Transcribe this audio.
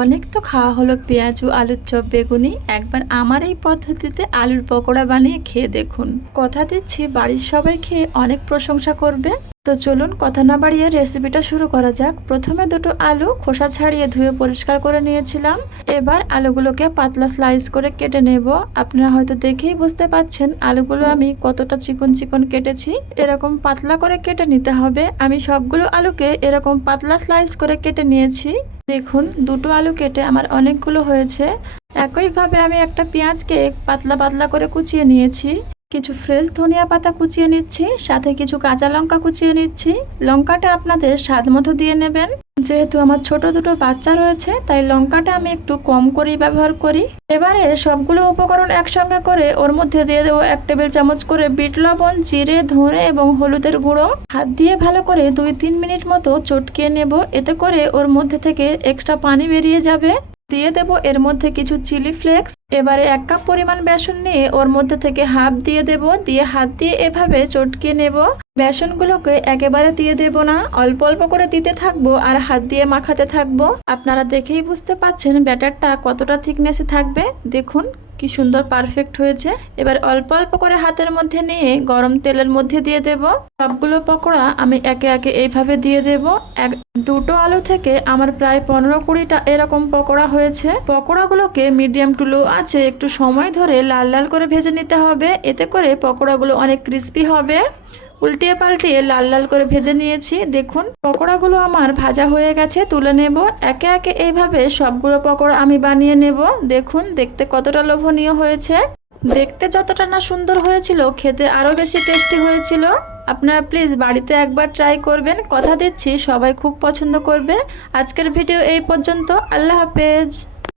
অনেক তো খাওয়া হলো পেঁয়াজু আলুর চপ বেগুনি, একবার আমার এই পদ্ধতিতে আলুর পকোড়া বানিয়ে খেয়ে দেখুন। কথা দিচ্ছি বাড়ির সবাই খেয়ে অনেক প্রশংসা করবে। তো চলুন কথা না বাড়িয়ে রেসিপিটা শুরু করা যাক। প্রথমে দুটো আলু খোসা ছাড়িয়ে ধুয়ে পরিষ্কার করে নিয়েছিলাম। এবার আলুগুলোকে পাতলা স্লাইস করে কেটে নেব। আপনারা হয়তো দেখেই বুঝতে পাচ্ছেন আলুগুলো আমি কতটা চিকন চিকন কেটেছি। এরকম পাতলা করে কেটে নিতে হবে। আমি সবগুলো আলুকে এরকম পাতলা স্লাইস করে কেটে নিয়েছি। দেখুন দুটো আলু কেটে আমার অনেকগুলো হয়েছে। একইভাবে আমি একটা পেঁয়াজকে পাতলা পাতলা করে কুচিয়ে নিয়েছি। কিছু ফ্রেশ ধনিয়া পাতা কুচিয়ে নিচ্ছি, সাথে কিছু কাঁচা লঙ্কা কুচিয়ে নিচ্ছি। লঙ্কাটা আপনাদের স্বাদ মতো দিয়ে নেবেন। যেহেতু আমার ছোট দুটো বাচ্চা রয়েছে তাই লঙ্কাটা আমি একটু কম করেই ব্যবহার করি। এবারে সবগুলো উপকরণ একসঙ্গে করে ওর মধ্যে দিয়ে দেবো 1 টেবিল চামচ করে বিট লবণ, জিরে, ধনে এবং হলুদের গুঁড়ো। হাত দিয়ে ভালো করে 2-3 মিনিট মতো চটকিয়ে নেব। এতে করে ওর মধ্যে থেকে এক্সট্রা পানি বেরিয়ে যাবে। দিয়ে দেব এর মধ্যে কিছু চিলি ফ্লেক্স। এবারে 1 কাপ পরিমাণ বেসন নিয়ে ওর মধ্যে থেকে হাফ দিয়ে দেব, দিয়ে হাত দিয়ে এভাবে চটকিয়ে নেব। বেসনগুলোকে একেবারে দিয়ে দেব না, অল্প অল্প করে দিতে থাকবো আর হাত দিয়ে মাখাতে থাকবো। আপনারা দেখেই বুঝতে পাচ্ছেন ব্যাটারটা কতটা থিকনেসে থাকবে। দেখুন কি সুন্দর পারফেক্ট হয়েছে। এবার অল্প অল্প করে হাতের মধ্যে নিয়ে গরম তেলের মধ্যে দিয়ে দেব। সবগুলো পকোড়া আমি একে একে এইভাবে দিয়ে দেব। দুটো আলু থেকে আমার প্রায় 15-20টা এরকম পকোড়া হয়েছে। পকোড়াগুলোকে মিডিয়াম টু লো আছে একটু সময় ধরে লাল লাল করে ভেজে নিতে হবে। এতে করে পকোড়াগুলো অনেক ক্রিস্পি হবে। উল্টিয়ে পাল্টিয়ে লাল লাল করে ভেজে নিয়েছি। দেখুন পকোড়াগুলো আমার ভাজা হয়ে গেছে, তুলে নেব। একে একে এইভাবে সবগুলো পকোড়া আমি বানিয়ে নেব। দেখুন দেখতে কতটা লোভনীয় হয়েছে। দেখতে যতটা না সুন্দর হয়েছিল, খেতে আরও বেশি টেস্টি হয়েছিল। আপনারা প্লিজ বাড়িতে একবার ট্রাই করবেন। কথা দিচ্ছি সবাই খুব পছন্দ করবে। আজকের ভিডিও এই পর্যন্ত। আল্লাহ হাফেজ।